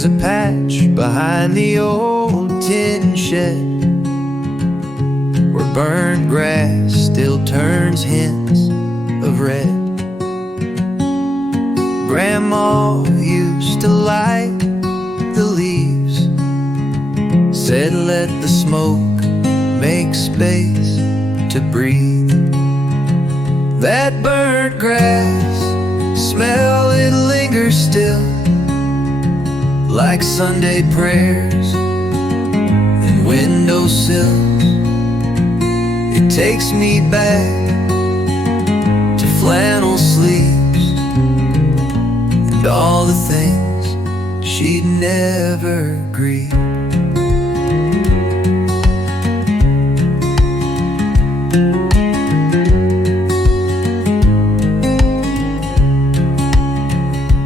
There's a patch behind the old tin shed where burnt grass still turns hints of red. Grandma used to light the leaves, said let the smoke make space to breathe. That burnt grass smell, it lingers still, like Sunday prayers and windowsills. It takes me back to flannel sleeves and all the things she'd never grieve.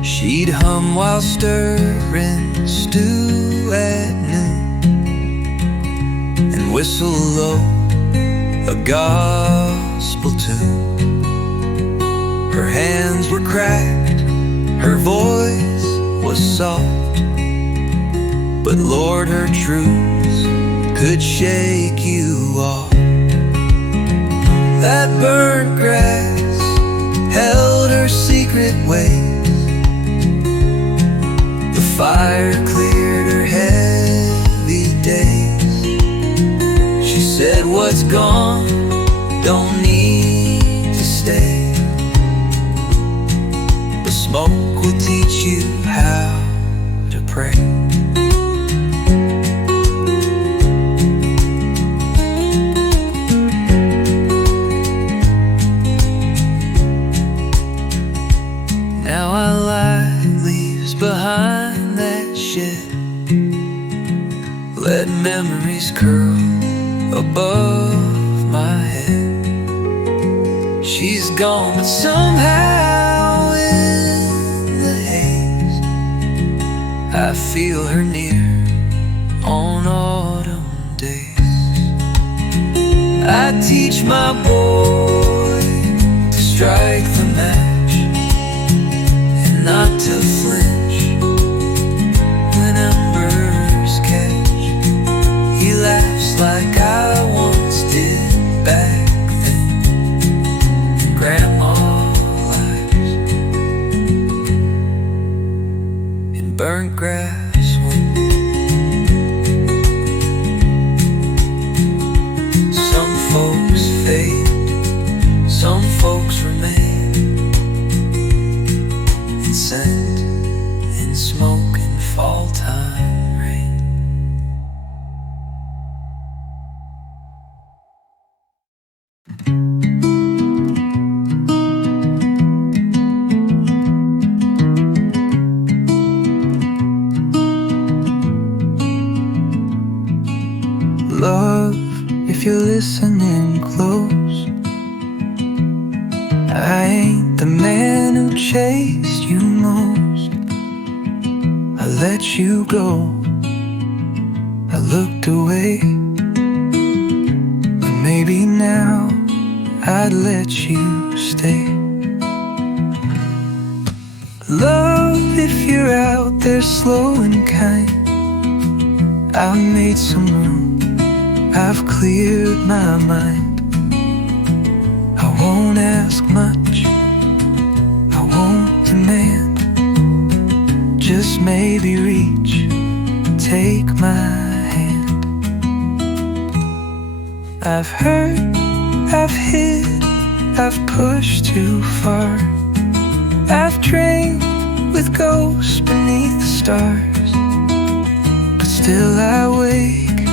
She'd hum while stirring stew at noon and whistle low a gospel tune. Her hands were cracked, her voice was soft, but Lord, her truths could shake you off. That burnt grass held her secret ways. The fire cleared her heavy days. She said, what's gone don't need to stay. The smoke will teach you how to pray. Now I lie leaves behind that shed, let memories curl above my head. She's gone, but somehow in the haze I feel her near on autumn days. I teach my boy to strike the match and not to flinch when embers catch. He laughs like I once did back then. Grandma lies in burnt grass wind. Some folks fade, some folks remain, and scent in smoke and fall time rain. Love, if you're listening close, I ain't the man who chased you most. I let you go, I looked away, but maybe now I'd let you stay. Love, if you're out there slow and kind, I've made some room, I've cleared my mind. I won't ask much, I won't demand, just maybe reach, take my hand. I've hurt, I've hid, I've pushed too far, I've dreamed with ghosts beneath the stars, but still I wake,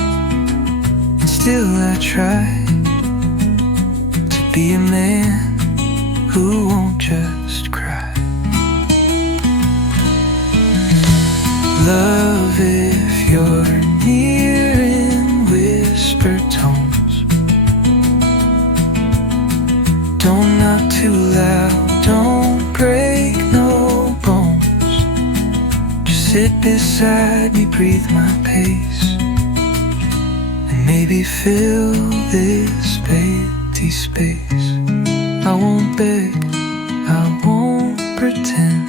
and still I try to be a man who won't just cry. Love, if you're near in whisper tones, don't knock too loud, don't break no bones. Just sit beside me, breathe my pace, and maybe fill this empty space. I won't beg, I won't pretend.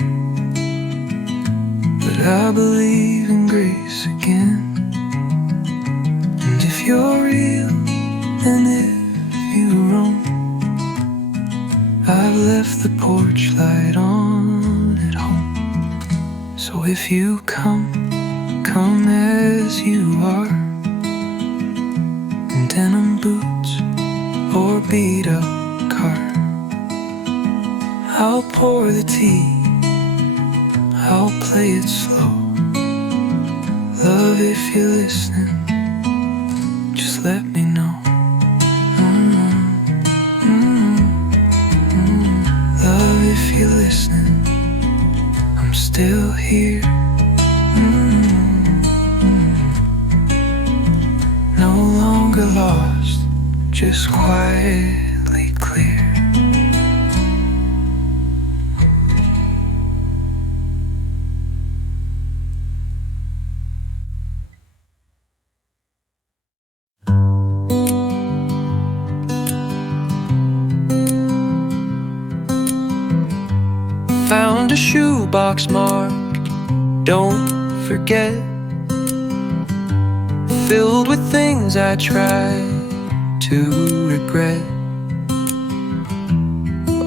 but I believe in grace again. And if you're real, and if you roam, I've left the porch light on at home. So if you come as you are, in denim boots or beat up car, I'll pour the tea, I'll play it slow. Love, if you're listening, just let me know. Love, if you're listening, I'm still here. No longer lost, just quietly clear. Found a shoebox marked, don't forget, filled with things I tried to regret.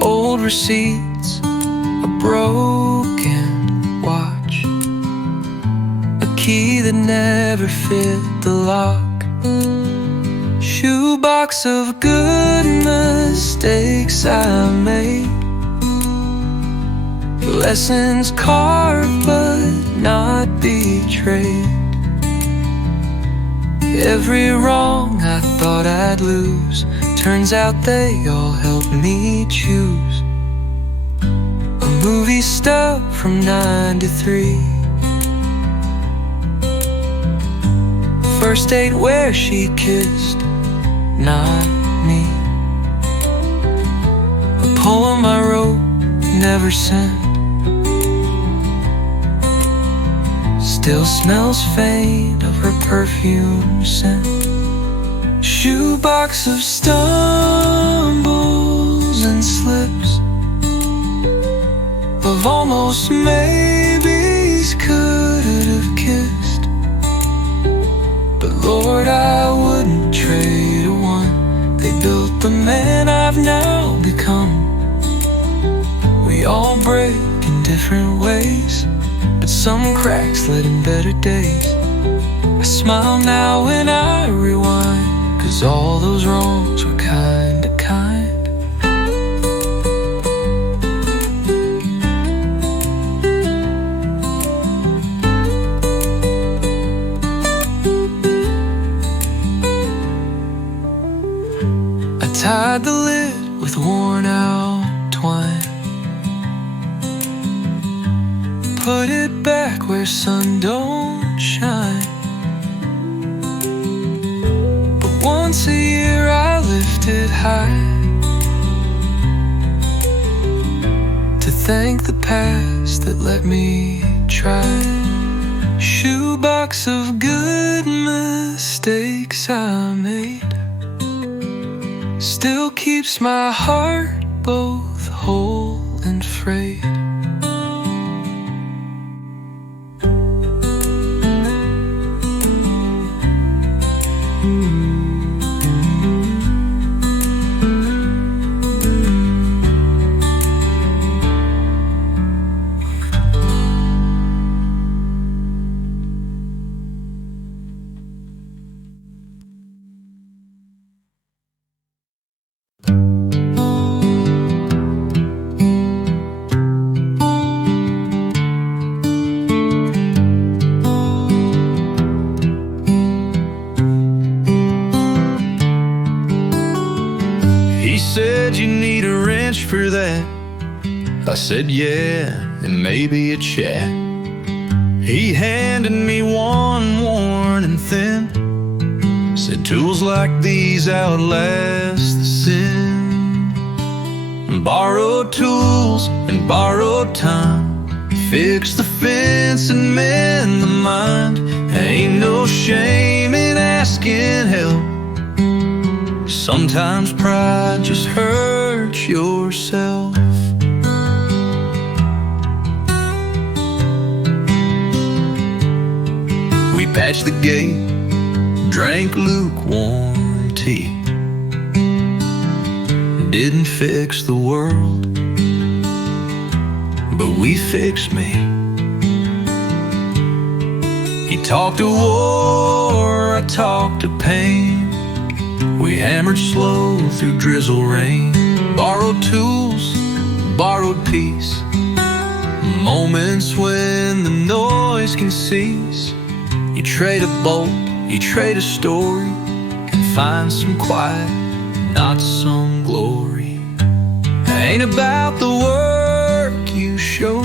Old receipts, a broken watch, a key that never fit the lock. Shoebox of good mistakes I made, lessons carved but not betrayed. Every wrong I thought I'd lose, turns out they all helped me choose. A movie stub from 93, first date where she kissed, not me. A poem I wrote, never sent, still smells faint of her perfume scent. Shoebox of stumbles and slips, of almost maybes could have kissed. But Lord, I wouldn't trade a one. They built the man I've now become. We all break in different ways, but some cracks led in better days. I smile now when I rewind, 'cause all those wrongs were kinda kind. I tied the lid with worn out twine, put it back where sun don't shine. But once a year I lift it high, to thank the past that let me try. Shoebox of good mistakes I made, still keeps my heart both whole and frayed. He said, you need a wrench for that. I said, yeah, and maybe a chat. He handed me one worn and thin, said tools like these outlast the sin. Borrowed tools and borrowed time, fix the fence and mend the mind. Ain't no shame in asking help. Sometimes pride just hurts yourself. patched the gate, drank lukewarm tea. Didn't fix the world, but we fixed me. He talked to war, I talked to pain. We hammered slow through drizzle rain, borrowed tools, borrowed peace. Moments when the noise can cease. You trade a bolt, you trade a story, and find some quiet, not some glory. Ain't about the work you show,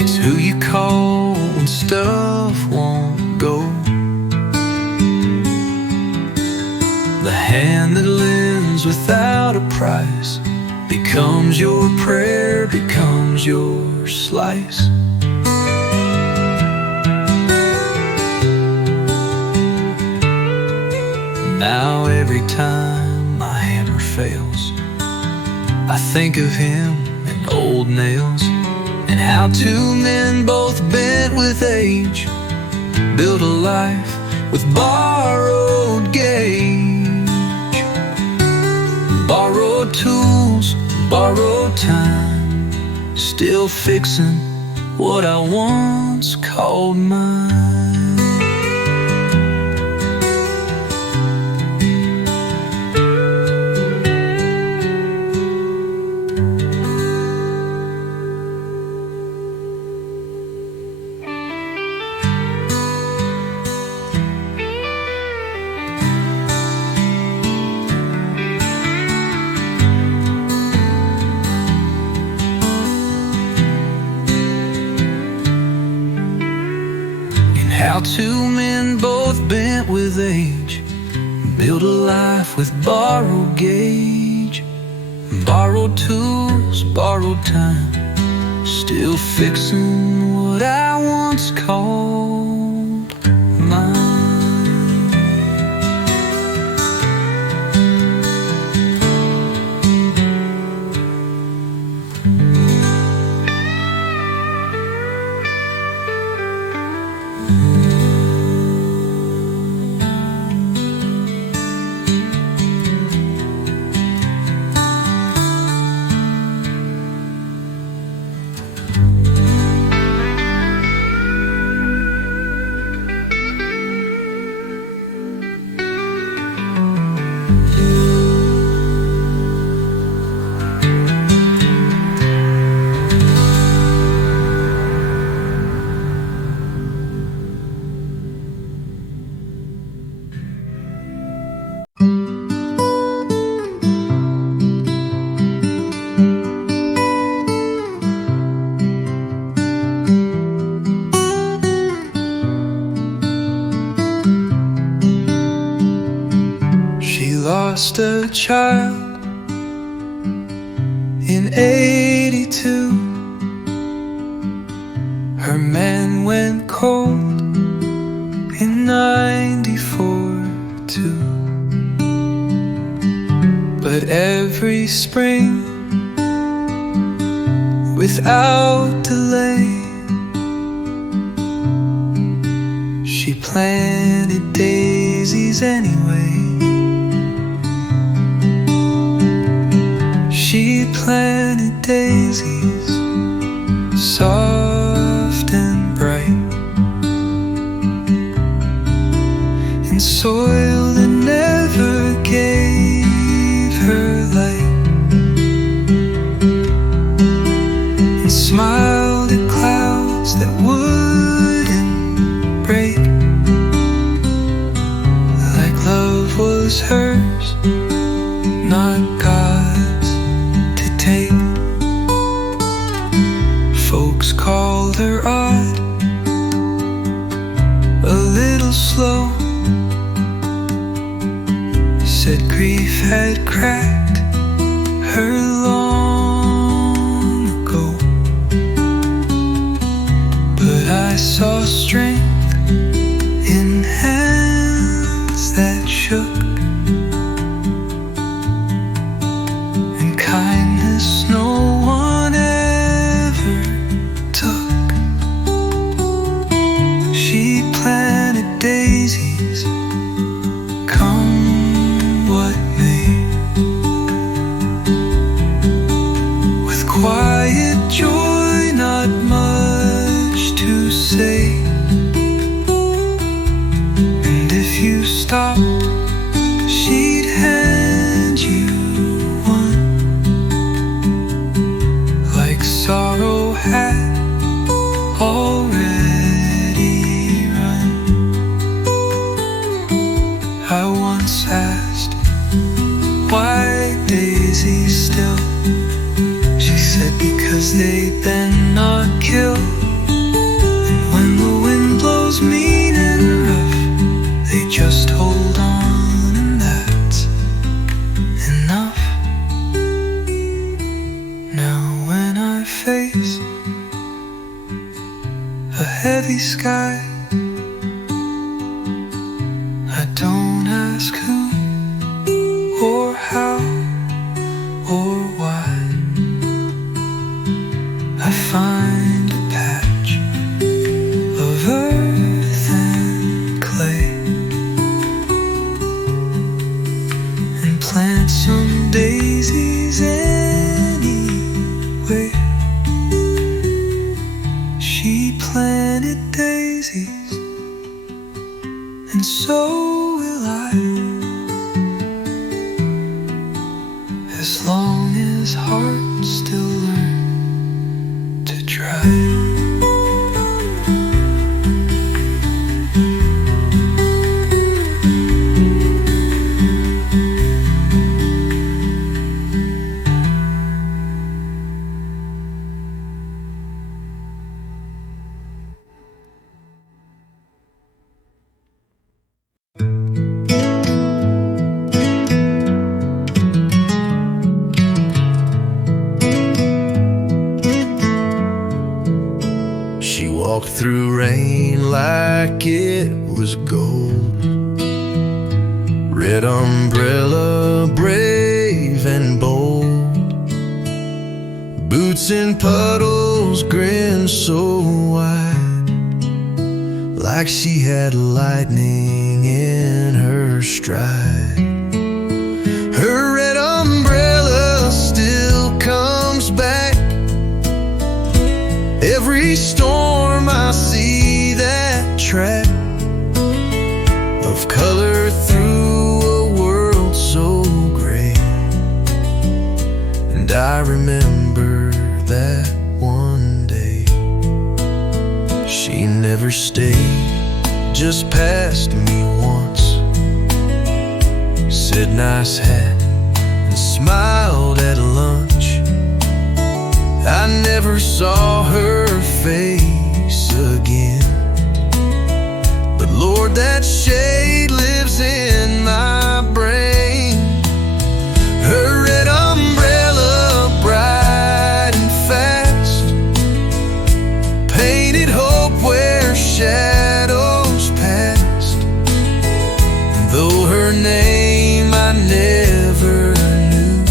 it's who you call when stuff won't go. The hand that lends without a price becomes your prayer, becomes your slice. Now every time my hammer fails, I think of him and old nails, and how two men both bent with age built a life with borrowed gauge. Borrowed tools, borrowed time, still fixing what I once called mine. How two men both bent with age build a life with borrowed gauge. Borrowed tools, borrowed time, still fixing what I once called mine. Lost a child in '82. Her man went cold in '94 too. But every spring, without delay, she planted daisies anyway. She planted daisies, soft and bright, in soil that never gave her light, and smiled at clouds that wouldn't break, like love was hers, not God's. Folks called her odd, a little slow, said grief had cracked her long ago. But I saw strength in hands that shook, and kindness no one ever took. and so will I, as long as hearts still learn to try. She walked through rain like it was gold. Red umbrella, brave and bold. Boots in puddles, grin so wide, like she had lightning in her stride. Her red umbrella still comes back. Every storm I see that track of color through a world so gray. And I remember that one day she never stayed, just passed me once, said nice hat and smiled at lunch. I never saw her face again, but Lord, that shade lives in my brain. Her red umbrella, bright and fast, painted hope where shadows passed. And though her name I never knew,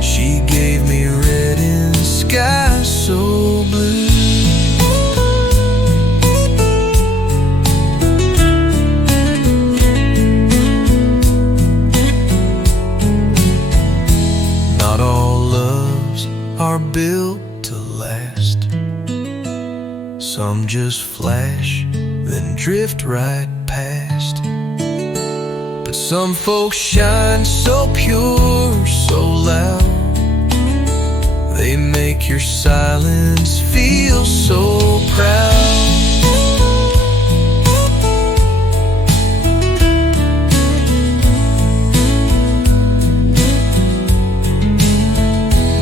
she gave me red in sky so blue. Not all loves are built to last. Some just flash, then drift right past. But some folks shine so pure, so loud, they make your silence feel so proud.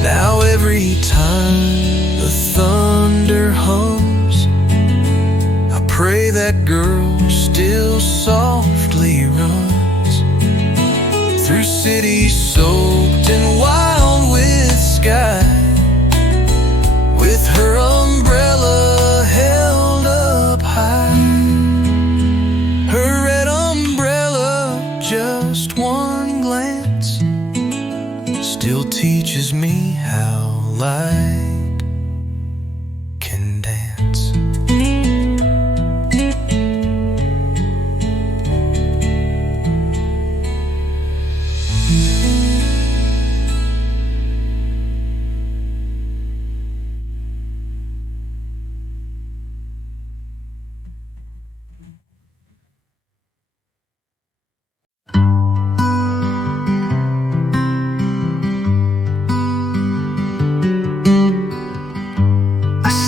Now every time the thunder hums, I pray that girl still softly runs through cities soaked and wild with sky, with her umbrella held up high. Her red umbrella, just one glance, still teaches me how light can dance.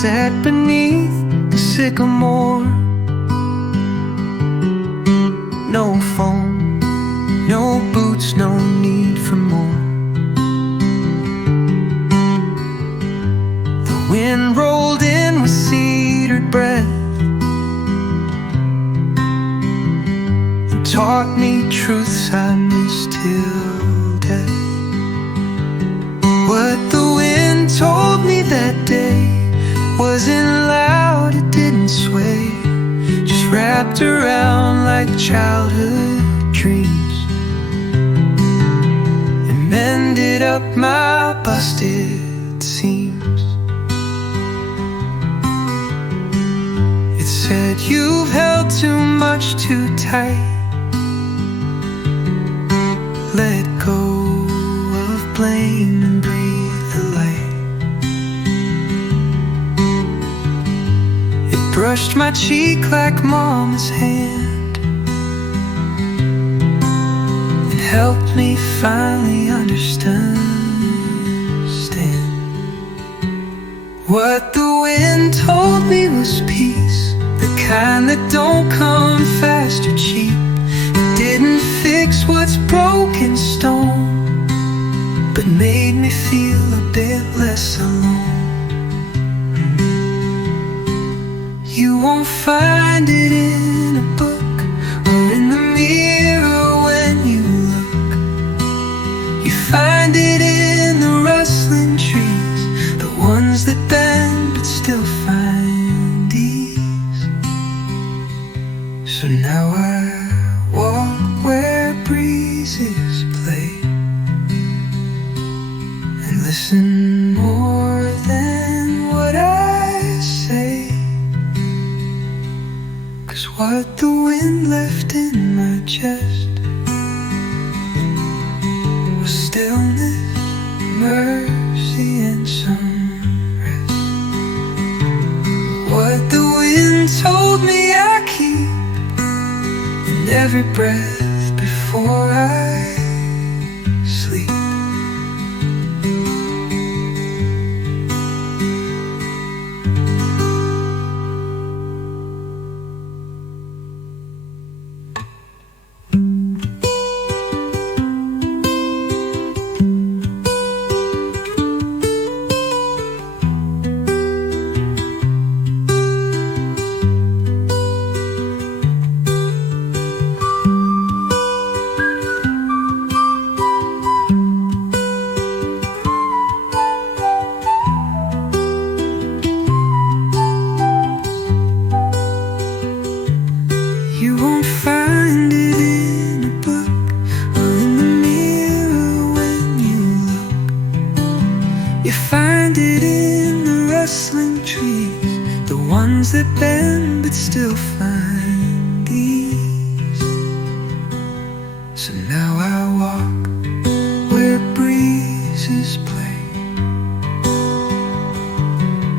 Sat beneath the sycamore, no phone, no boots, no need for more. The wind rolled in with cedared breath and taught me truths I missed till death. What the wind told me that day wasn't loud, it didn't sway, just wrapped around like childhood dreams and mended up my busted seams. It said, you've held too much too tight, let go of blame and breathe the light. Brushed my cheek like mama's hand helped me finally understand what the wind told me was peace, the kind that don't come fast or cheap. It didn't fix what's broken stone, but made me feel a bit less alone. You won't find it in a book or in the mirror when you look. You find it in the rustling trees, the ones that bend but still find ease. So now I walk where breezes play and listen more than what I say. 'Cause what the wind left in my chest was stillness, mercy, and some rest. What the wind told me I keep in every breath before I sleep. You won't find it in a book or in the mirror when you look. You find it in the rustling trees, the ones that bend but still find ease. So now I walk where breezes play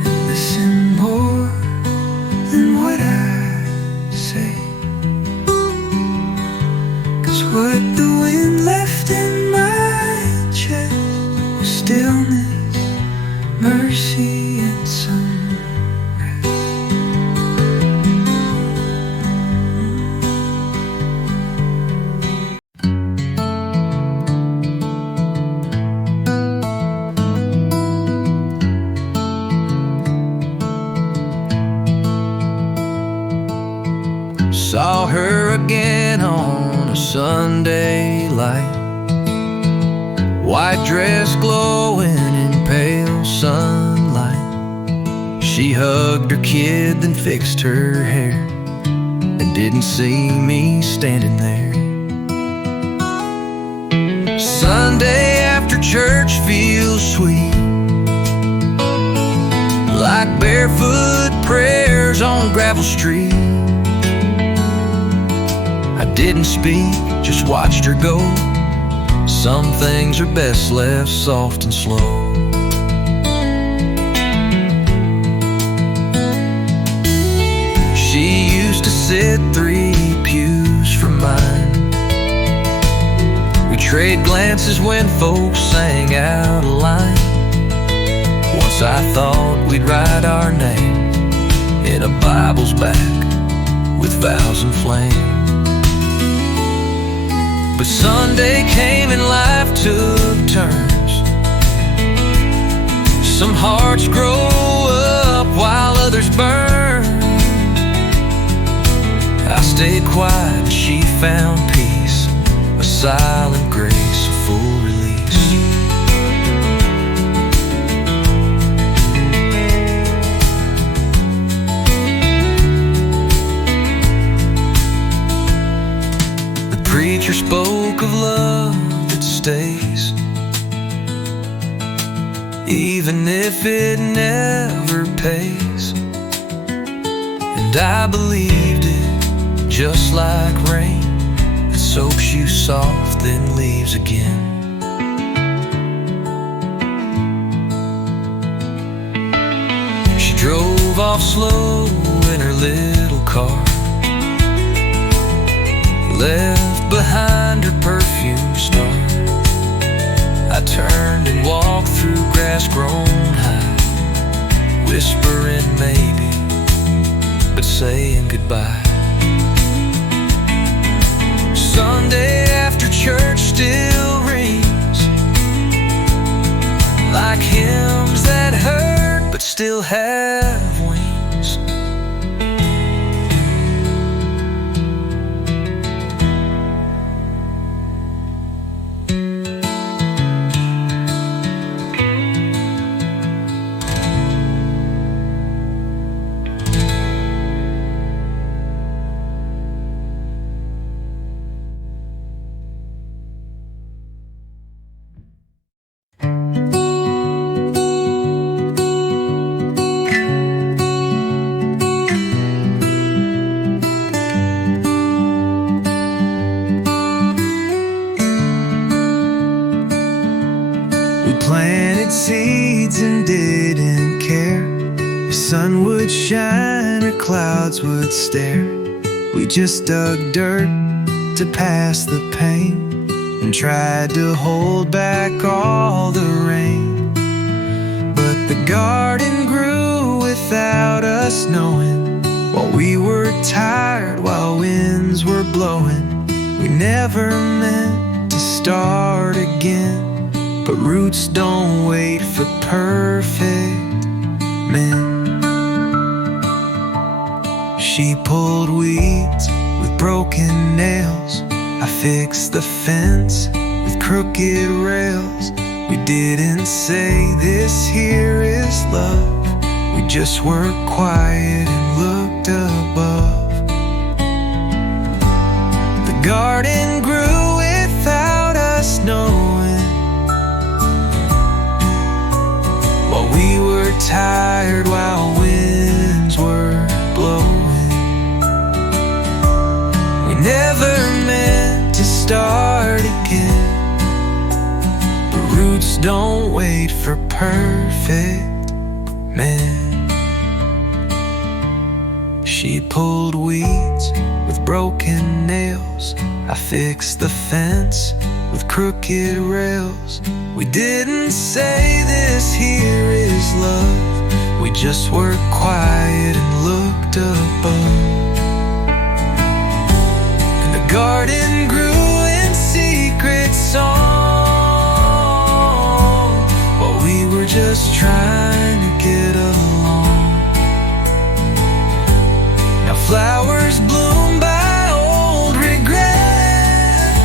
and listen more than what I say. What the wind left in my chest was stillness, mercy, and some rest. Saw her again on a Sunday light, white dress glowing in pale sunlight. She hugged her kid, then fixed her hair, and didn't see me standing there. Sunday after church feels sweet, like barefoot prayers on gravel street. I didn't speak, just watched her go. Some things are best left soft and slow. She used to sit 3 pews from mine. We trade glances when folks sang out a line. Once I thought we'd write our name in a Bible's back with vows and flame. But Sunday came and life took turns. Some hearts grow up while others burn. I stayed quiet, she found peace, a silent grace, a full release. The preacher spoke of love that stays, even if it never pays. And I believed it, just like rain that soaks you soft then leaves again. She drove off slow in her little car, left behind her perfume grass grown high, whispering maybe, but saying goodbye. Sunday after church still rings like hymns that hurt but still have wings. Planted seeds and didn't care if sun would shine or clouds would stare. We just dug dirt to pass the pain and tried to hold back all the rain. But the garden grew without us knowing, while we were tired, while winds were blowing. We never meant to start again, but roots don't wait for perfect men. She pulled weeds with broken nails. I fixed the fence with crooked rails. We didn't say this here is love. We just were quiet and looked above. The garden grew without us knowing, while we were tired, while winds were blowing. We never meant to start again, but roots don't wait for perfect men. She pulled weeds with broken nails. I fixed the fence with crooked rails. We didn't say this here is love. We just were quiet and looked above. And the garden grew in secret song, while we were just trying to get along. Now flowers bloom by old regret,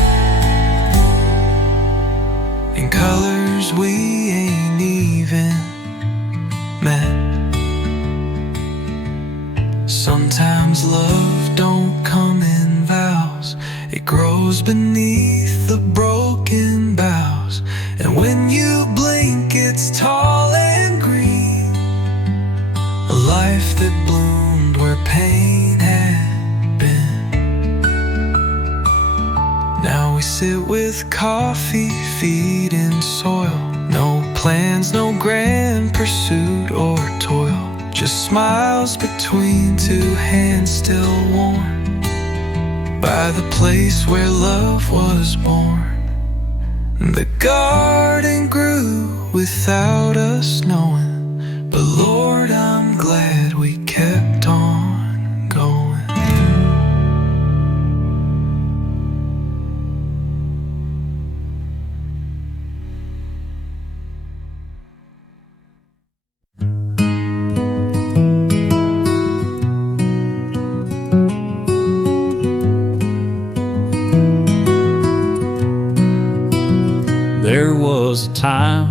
in colors we ain't even met. Sometimes love don't come in vows, it grows beneath the broken boughs. And when you blink it's tall and green, a life that bloomed where pain had been. Now we sit with coffee, feet in soil. No plans, no grand pursuit or toil, just smiles between two hands still warm by the place where love was born. The garden grew without us knowing, but Lord, I'm glad we kept on going. There was a time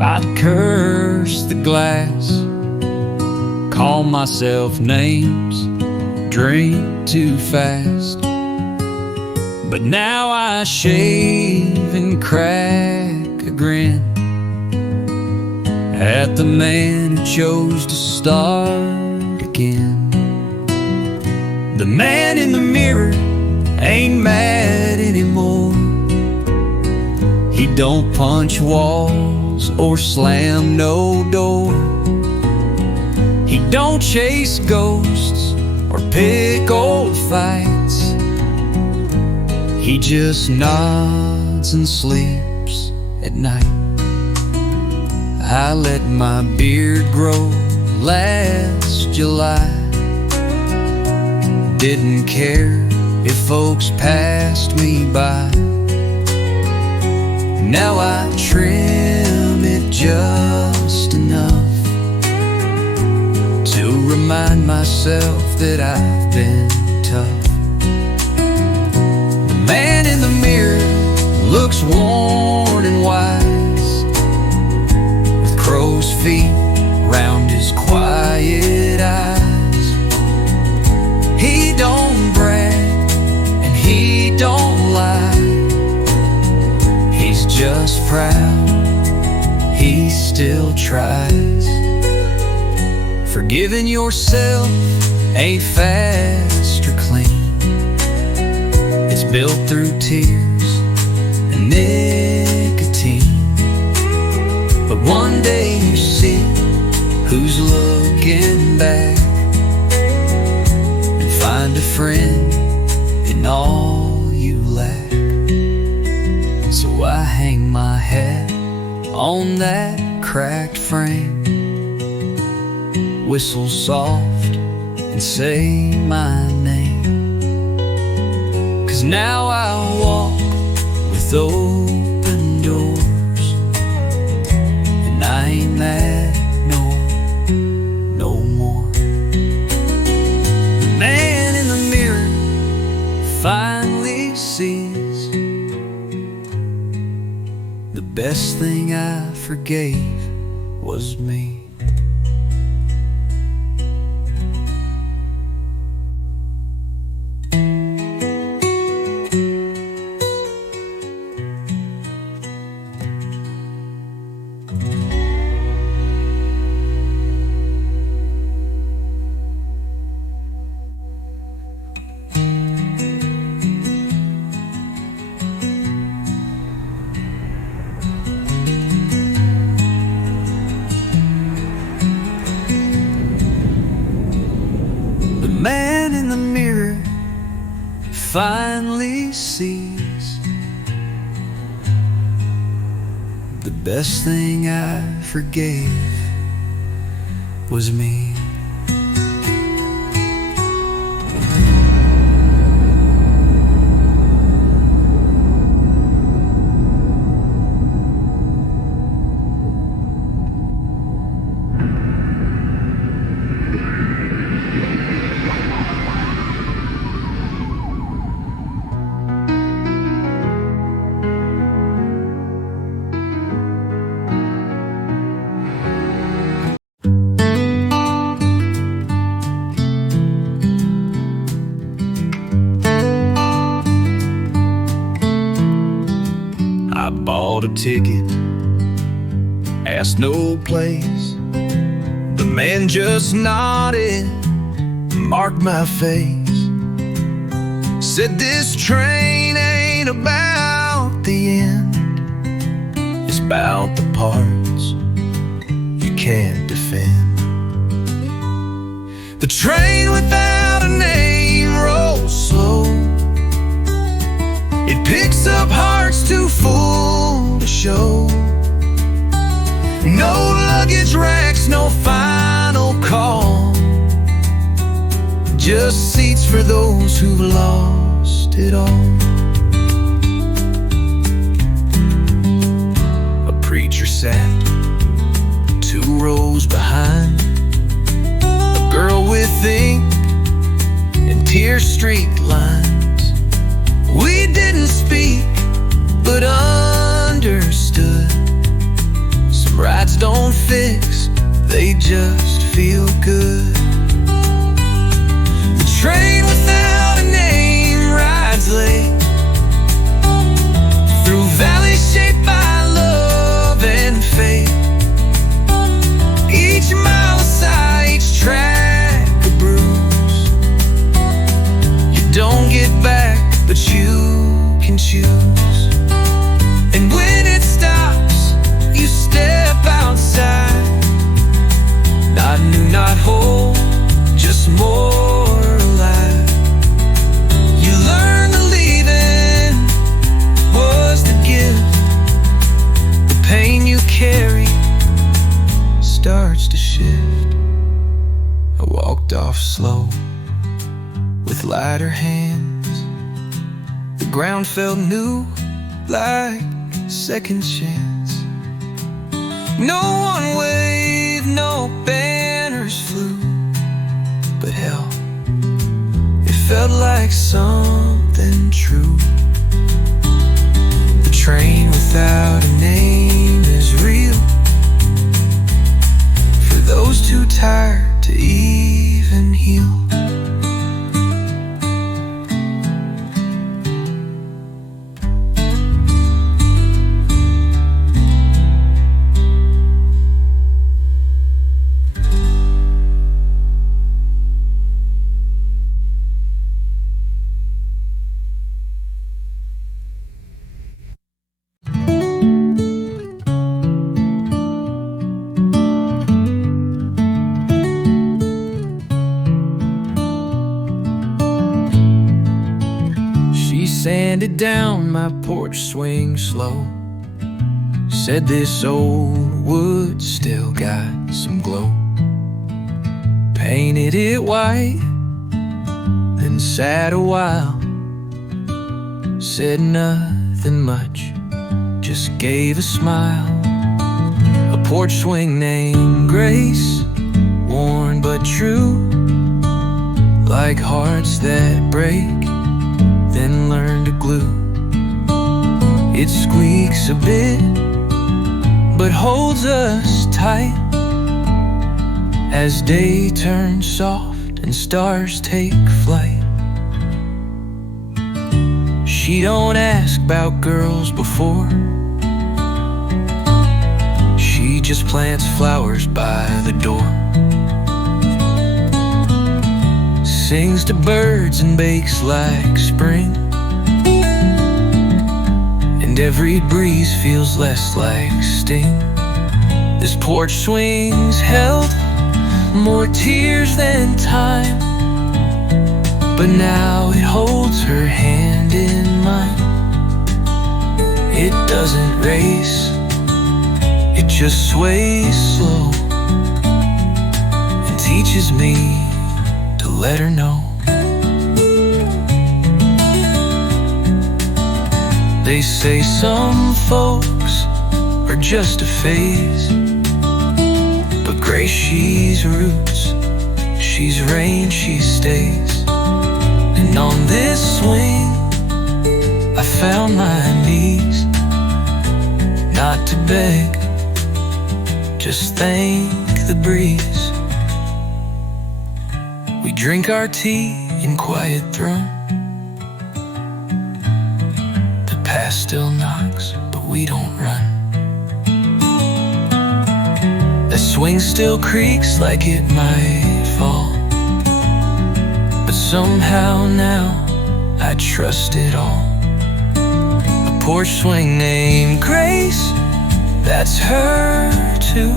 I'd curse the glass, call myself names, drink too fast. But now I shave and crack a grin at the man who chose to start again. The man in the mirror ain't mad anymore. He don't punch walls or slam no door. He don't chase ghosts or pick old fights. He just nods and sleeps at night. I let my beard grow last July. Didn't care if folks passed me by. Now I trim it just enough to remind myself that I've been tough. The man in the mirror looks worn and wise, with crow's feet round his quiet eyes. He don't brag and he don't lie. He's just proud, he still tries. Forgiving yourself ain't fast or clean. It's built through tears and nicotine. But one day you see who's looking back, and find a friend in all you lack. So I hang my hat on that cracked frame, whistle soft and say my name. 'Cause now I walk with open doors, and I ain't mad no more. The man in the mirror finally sees the best thing I forgave was me. Man in the mirror finally sees the best thing I forgave was me. I bought a ticket, asked no place. The man just nodded, marked my face, said this train ain't about the end, it's about the parts you can't defend. The train without a name rolls slow. It picks up hearts too full to show. No luggage racks, no final call, just seats for those who've lost it all. A preacher sat 2 rows behind, a girl with ink and tear-streaked lines. We didn't speak, but understood. Some rides don't fix, they just feel good. The train without a name rides late through valleys shaped by love and fate. Each mile a sigh, each track a bruise. You don't get back, but you can choose. And when it stops, you step outside, not new, not whole, just more alive. You learn the leaving was the gift. The pain you carry off slow with lighter hands. The ground felt new, like a second chance. No one waved, no banners flew, but hell, it felt like something true. The train without a name is real, for those too tired to even heal. Sanded down my porch swing slow, said this old wood still got some glow. Painted it white, then sat a while, said nothing much, just gave a smile. A porch swing named Grace, worn but true, like hearts that break then learn to glue. It squeaks a bit, but holds us tight as day turns soft and stars take flight. She don't ask about girls before, she just plants flowers by the door, sings to birds and bakes like spring, and every breeze feels less like sting. This porch swing's held more tears than time, but now it holds her hand in mine. It doesn't race, it just sways slow and teaches me to let her know. They say some folks are just a phase, but Grace, she's roots, she's rain, she stays. And on this swing I found my knees, not to beg, just thank the breeze. We drink our tea in quiet throne, the past still knocks, but we don't run. The swing still creaks like it might fall, but somehow now I trust it all. A porch swing named Grace, that's her too,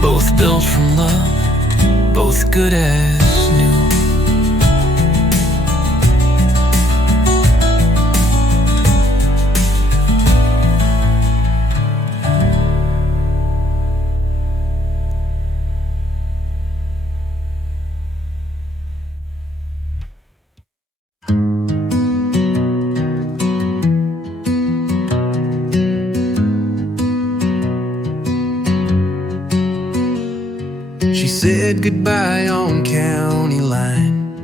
both built from love, both good as new. She said goodbye on county line,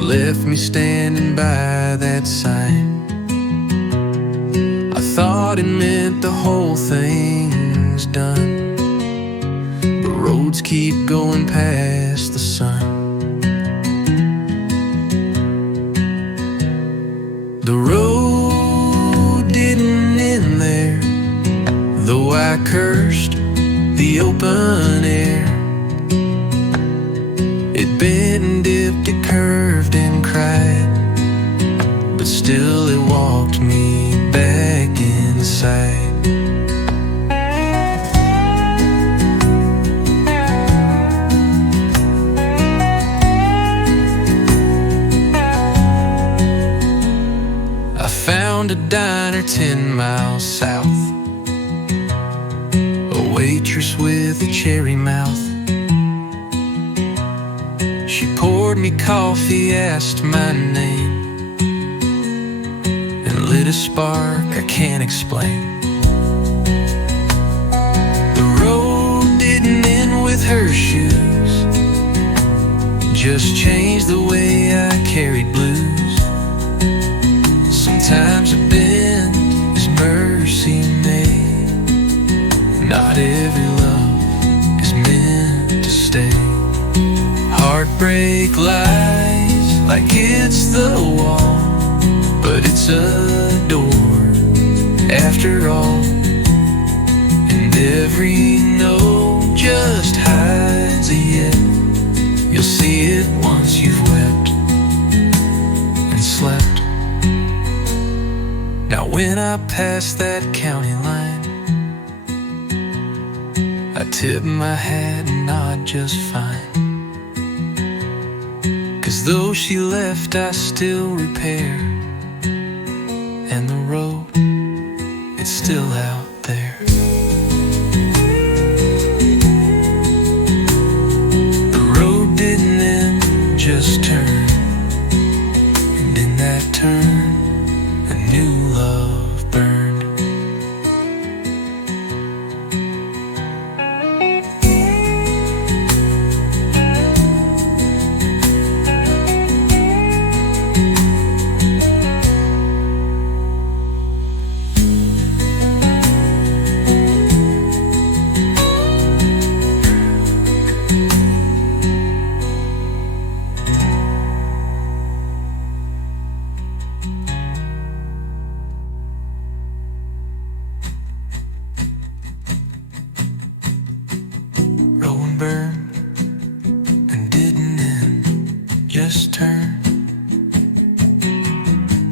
left me standing by that sign. I thought it meant the whole thing's done, but roads keep going past the sun. The road didn't end there, though I cursed the open air. It bent and dipped, it curved and cried, but still it walked me back inside. I found a diner 10 miles south, a waitress with a cherry mouth, She poured me coffee, asked my name, and lit a spark I can't explain. The road didn't end with her shoes, just changed the way I carried blues. Sometimes a bend is mercy made. Not every love is meant to stay. Heartbreak lies like it's the wall, but it's a door after all. And every no just hides a yes. You'll see it once you've wept and slept. Now when I pass that county line, I tip my hat and nod just fine. 'Cause though she left, I still repair, and the road, it's still out there. The road didn't end, just turned, and in that turn, a new love burned. Burned and didn't end, just turned,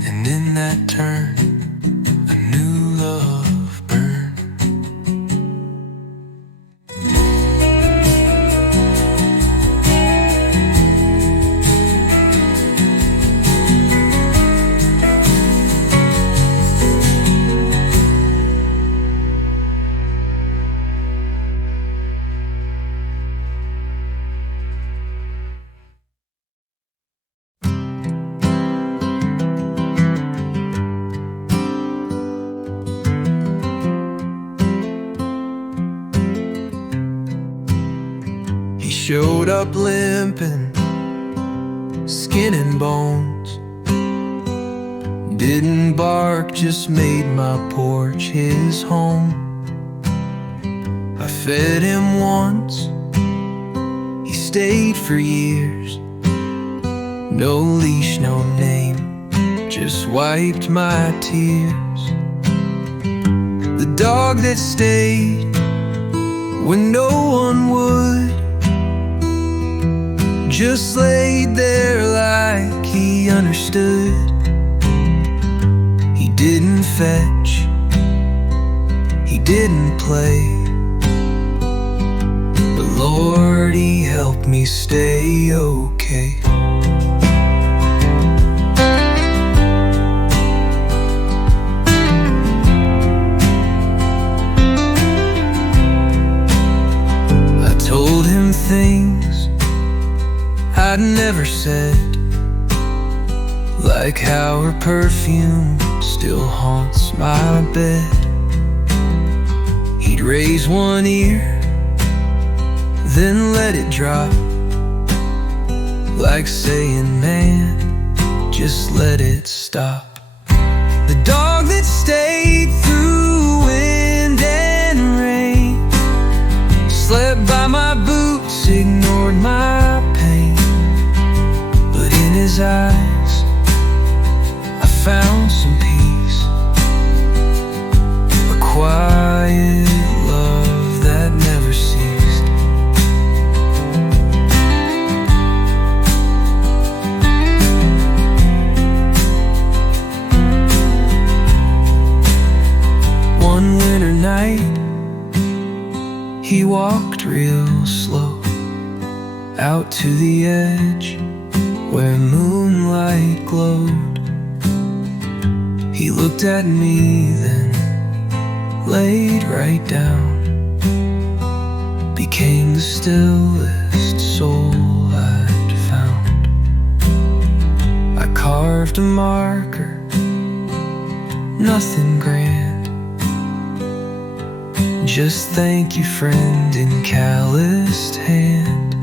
and in that turn, a new love burned. Showed up limping, skin and bones. Didn't bark, just made my porch his home. I fed him once, he stayed for years. No leash, no name, just wiped my tears. The dog that stayed when no one would, just laid there like he understood. He didn't fetch, he didn't play, but Lord, he helped me stay okay. I told him things I'd never said, like how her perfume still haunts my bed. He'd raise one ear, then let it drop, like saying, man, just let it stop. The dog that stayed through wind and rain, slept by my boots, ignored my pain. In his eyes, I found some peace, a quiet love that never ceased. One winter night, he walked real slow out to the edge where moonlight glowed. He looked at me, then laid right down, became the stillest soul I'd found. carved a marker, nothing grand. Just thank you, friend, in calloused hand.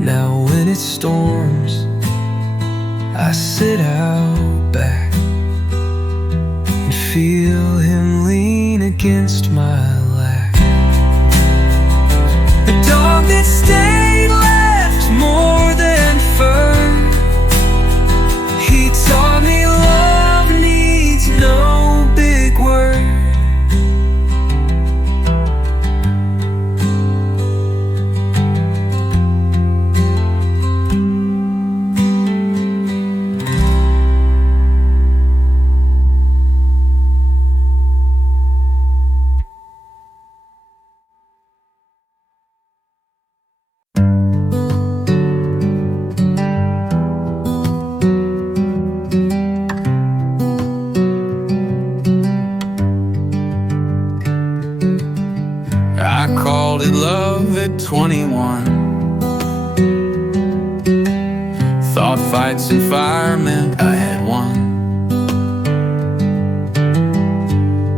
Now when it storms, I sit out back and feel him lean against my lap. The dog that stayed left more than fur. He taught me love needs no big word. I called it love at 21. Thought fights and fire meant I had won.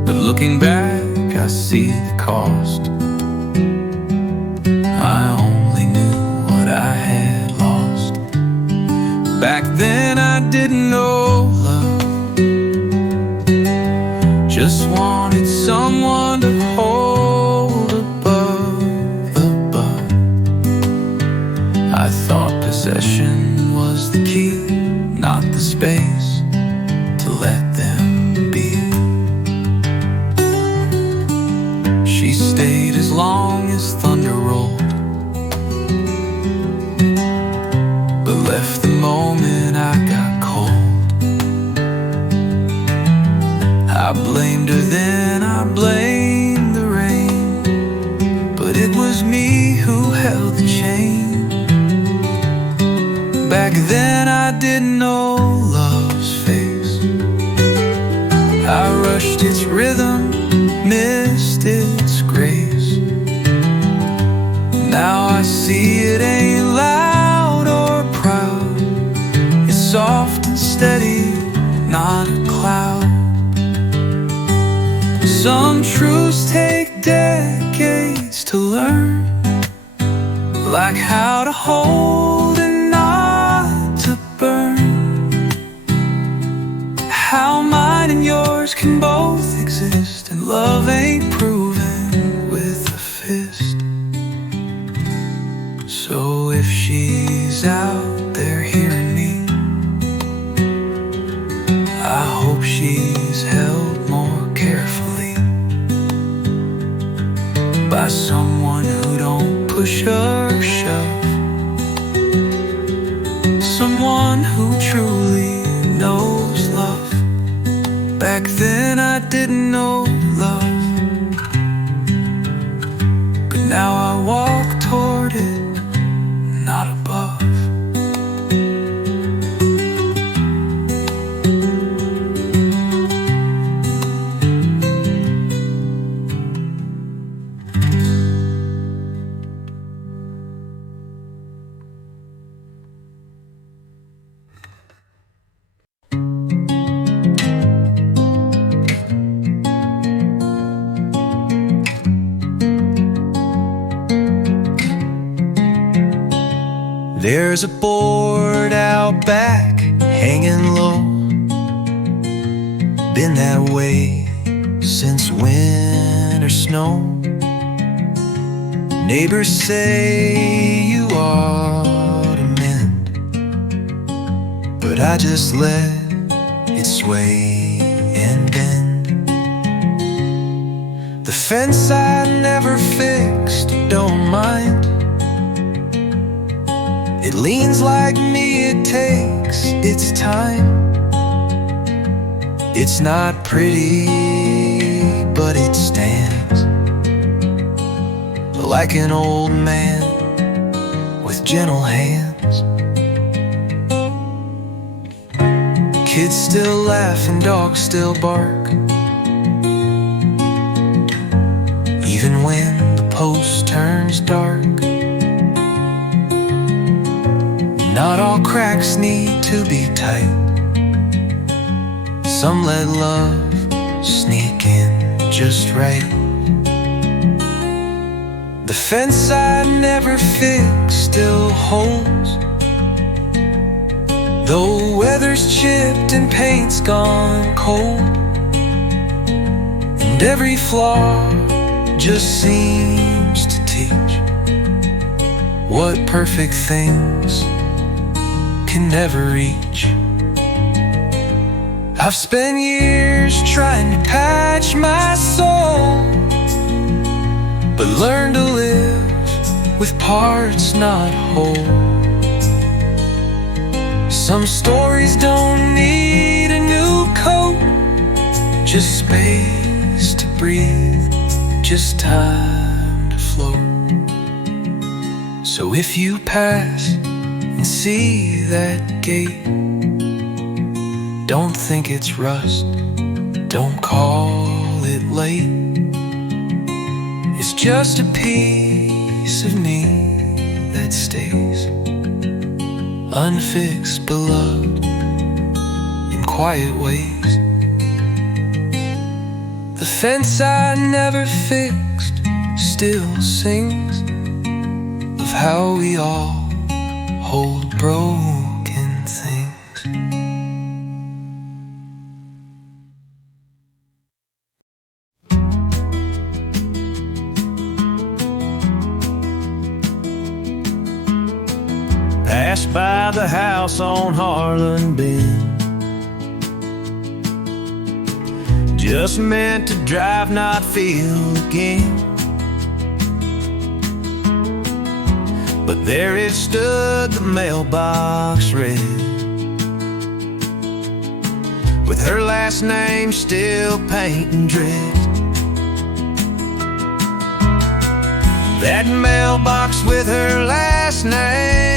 But looking back, I see the cost. I only knew what I had lost. Back then I didn't know love. Just wanted someone to hold above the bug. I thought possession was the key, not the space to let them be. She stayed as long as thunder rolled, but left the moment I got cold. I blamed her then, I blamed the rain, but it was me who held the chain. Back then I didn't know love's face. I rushed its rhythm, missed its grace. Now I see it ain't loud or proud. It's soft and steady, not a cloud. Some truths take decades to learn, like how to hold and not to burn. How mine and yours can both exist, and love ain't proven with a fist. So if she's out there hearing me, I hope she's held more carefully by someone who don't push or shove, someone who truly knows love. Back then I didn't know love, but now I walk toward it, not above. There's a board out back, hanging low. Been that way since winter snow. Neighbors say you ought to mend, but I just let it sway and bend. The fence I never fixed, don't mind. It leans like me, it takes its time. It's not pretty, but it stands like an old man with gentle hands. Kids still laugh and dogs still bark, even when the post turns dark. Not all cracks need to be tight. Some let love sneak in just right. The fence I never fixed still holds, though weather's chipped and paint's gone cold. And every flaw just seems to teach what perfect things can never reach. I've spent years trying to patch my soul, but learned to live with parts not whole. Some stories don't need a new coat, just space to breathe, just time to float. So if you pass and see that gate, don't think it's rust, don't call it late. It's just a piece of me that stays unfixed, beloved, in quiet ways. The fence I never fixed still sings of how we all hold broken things. Passed by the house on Harlan Bend, just meant to drive, not feel again. But there it stood, the mailbox red, with her last name still painting dread. That mailbox with her last name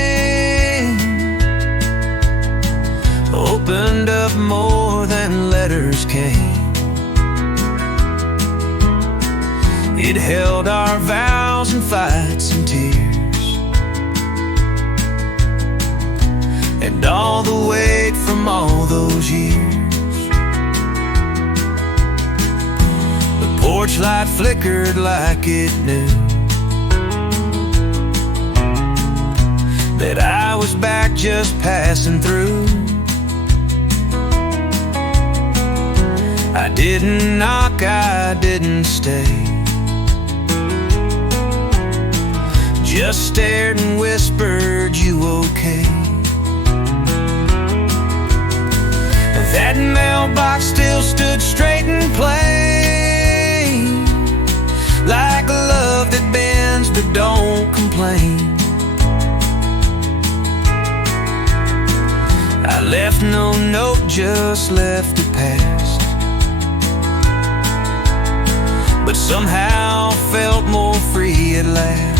opened up more than letters came. It held our vows and fights and tears, and all the weight from all those years. The porch light flickered like it knew that I was back, just passing through. I didn't knock, I didn't stay, just stared and whispered, "You okay?" That mailbox still stood straight and plain, like a love that bends but don't complain. I left no note, just left it past, but somehow felt more free at last.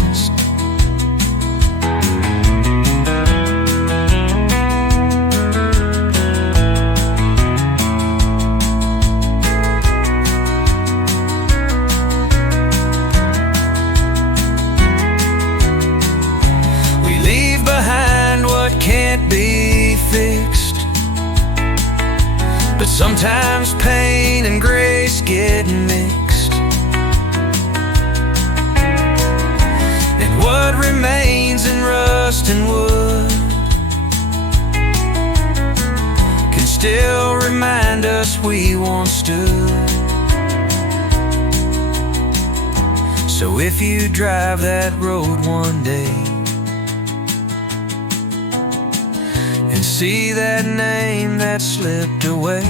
We leave behind what can't be fixed, but sometimes pain and grace get mixed. And what remains in rust and wood can still remind us we once stood. So if you drive that road one day and see that name that slipped away,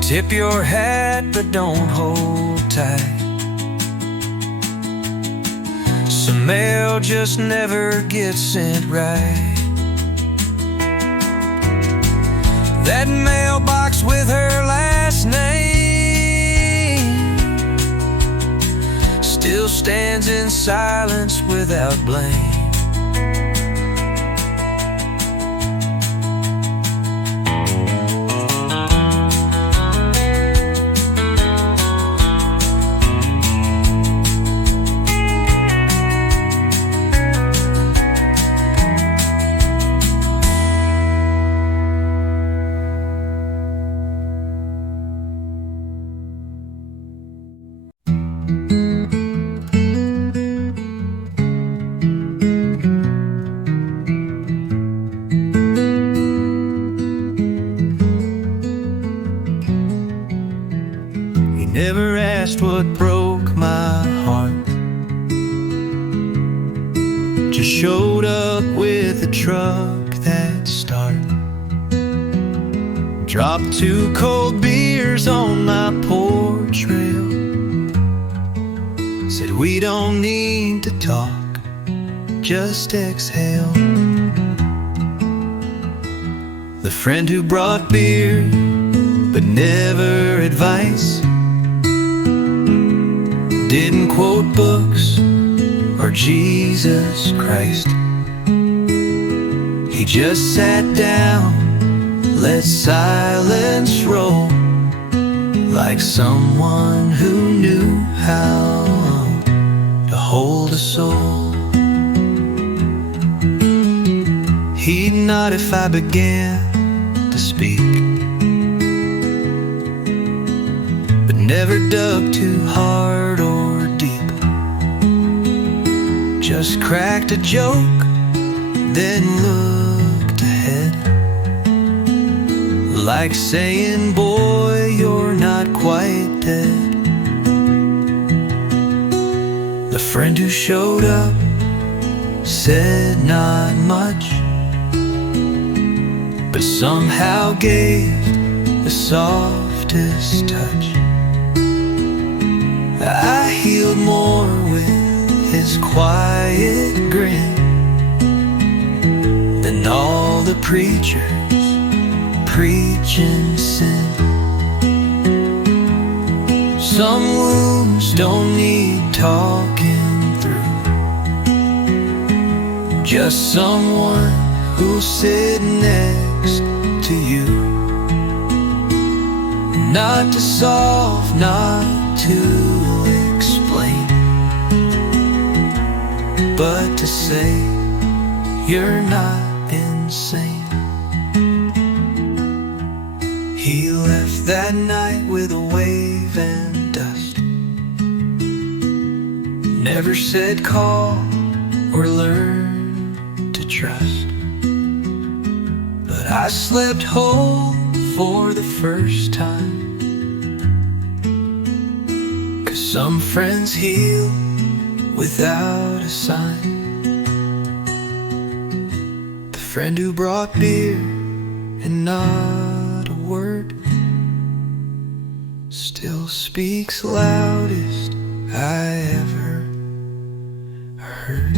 tip your hat but don't hold tight. Some mail just never gets sent right. That mailbox with her last name still stands in silence without blame. past what broke my heart. Just showed up with a truck that start. Dropped 2 cold beers on my porch rail. Said we don't need to talk, just exhale. The friend who brought beer but never advice, didn't quote books or Jesus Christ. He just sat down, let silence roll, like someone who knew how to hold a soul. He'd nod if I began to speak, but never dug too hard or deep. Just cracked a joke, then looked ahead, like saying, boy, you're not quite dead. The friend who showed up said not much, but somehow gave the softest touch. I healed more with his quiet grin than all the preachers preaching sin. Some wounds don't need talking through, just someone who'll sit next to you. Not to solve, not to explain, but to say you're not insane. He left that night with a wave and dust, never said call or learn to trust. But I slept whole for the first time, 'cause some friends heal without a sign. The friend who brought beer and not a word still speaks loudest I ever heard.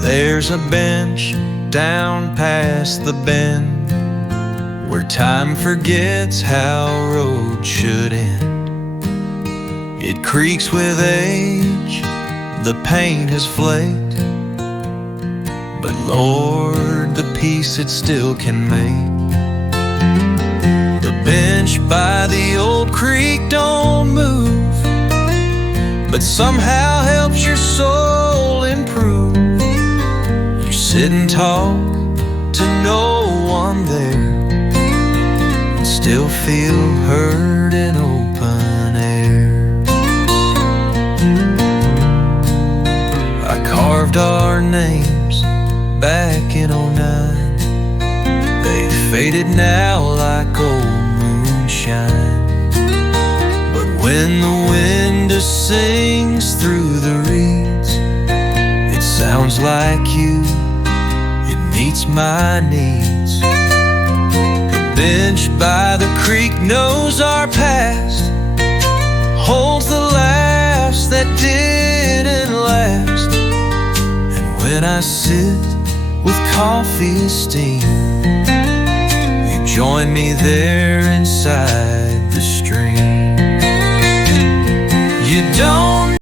There's a bench down past the bend where time forgets how roads should end. It creaks with age, the paint has flaked, but Lord, the peace it still can make. The bench by the old creek don't move, but somehow helps your soul improve. Sit and talk to no one there and still feel heard in open air. I carved our names back in '09. They've faded now like old moonshine, but when the wind sings through the reeds, it sounds like you, meets my needs. The bench by the creek knows our past, holds the laughs that didn't last. And when I sit with coffee steam, you join Join me there inside